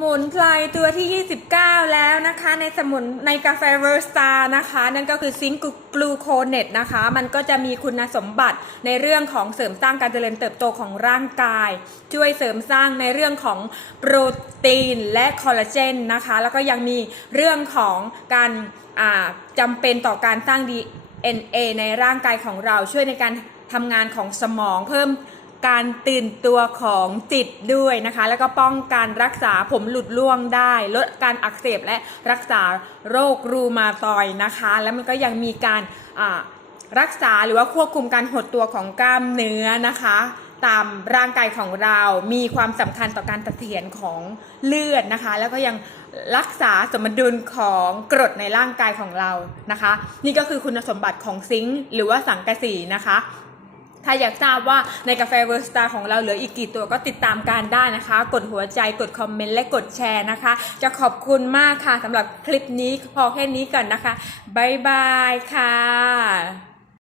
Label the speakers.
Speaker 1: สมุนไพรตัวที่ 29 แล้วนะคะ ในสมุนในกาแฟเวอร์สตาร์นะคะ นั่นก็คือซิงค์กลูโคเนตนะคะ มันก็จะมีคุณสมบัติในเรื่องของเสริมสร้างการเจริญเติบโตของร่างกาย ช่วยเสริมสร้างในเรื่องของโปรตีนและคอลลาเจนนะคะ แล้วก็ยังมีเรื่องของการจำเป็นต่อการสร้าง DNA ในร่างกายของเราช่วยในการทำงานของสมองเพิ่ม การตื่นตัวของจิตด้วยนะคะ แล้วก็ป้องกันรักษาผมหลุดร่วงได้ ลดการอักเสบและรักษาโรครูมาตอยนะคะ แล้วมันก็ยังมีการรักษาหรือว่าควบคุมการหดตัวของกล้ามเนื้อนะคะ ตามร่างกายของเรา มีความสำคัญต่อการเสถียรของเลือดนะคะ แล้วก็ยังรักษาสมดุลของกรดในร่างกายของเรานะคะ นี่ก็คือคุณสมบัติของซิงค์หรือว่าสังกะสีนะคะ ถ้าอยากทราบว่าในกาแฟเวอร์สตาร์ของเราเหลืออีกกี่ตัวก็ติดตามการได้นะคะ กดหัวใจกดคอมเมนต์และกดแชร์นะคะ จะขอบคุณมากค่ะสำหรับคลิปนี้พอแค่นี้ก่อนนะคะ บ๊ายบายค่ะ